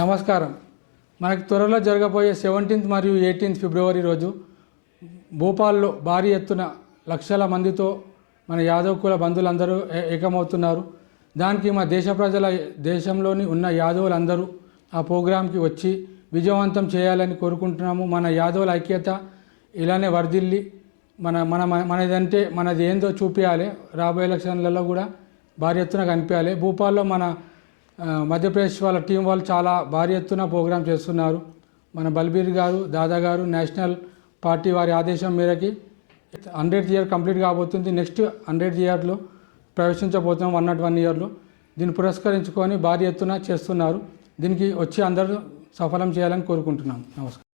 నమస్కారం. మనకి త్వరలో జరగబోయే 17th మరియు 18th ఫిబ్రవరి రోజు భోపాల్లో భారీ ఎత్తున లక్షల మందితో మన యాదవ్ కుల బంధువులందరూ ఏకమవుతున్నారు. దానికి మా దేశంలోని ఉన్న యాదవులందరూ ఆ ప్రోగ్రాంకి వచ్చి విజయవంతం చేయాలని కోరుకుంటున్నాము. మన యాదవుల ఐక్యత ఇలానే వర్ధిల్లి మనదంటే మనది ఏందో చూపించాలి. రాబోయే ఎలక్షన్లలో కూడా భారీ ఎత్తున కనిపించాలి. భూపాల్లో మన మధ్యప్రదేశ్ వాళ్ళ టీం వాళ్ళు చాలా భారీ ఎత్తున ప్రోగ్రాం చేస్తున్నారు. మన బల్బీర్ గారు, దాదా గారు నేషనల్ పార్టీ వారి ఆదేశం మేరకి 100th ఇయర్ కంప్లీట్ కాబోతుంది. నెక్స్ట్ 100th ఇయర్లో ప్రవేశించబోతున్నాం. 101 ఇయర్లో దీన్ని పురస్కరించుకొని భారీ ఎత్తున చేస్తున్నారు. దీనికి వచ్చి అందరూ సఫలం చేయాలని కోరుకుంటున్నాం. నమస్కారం.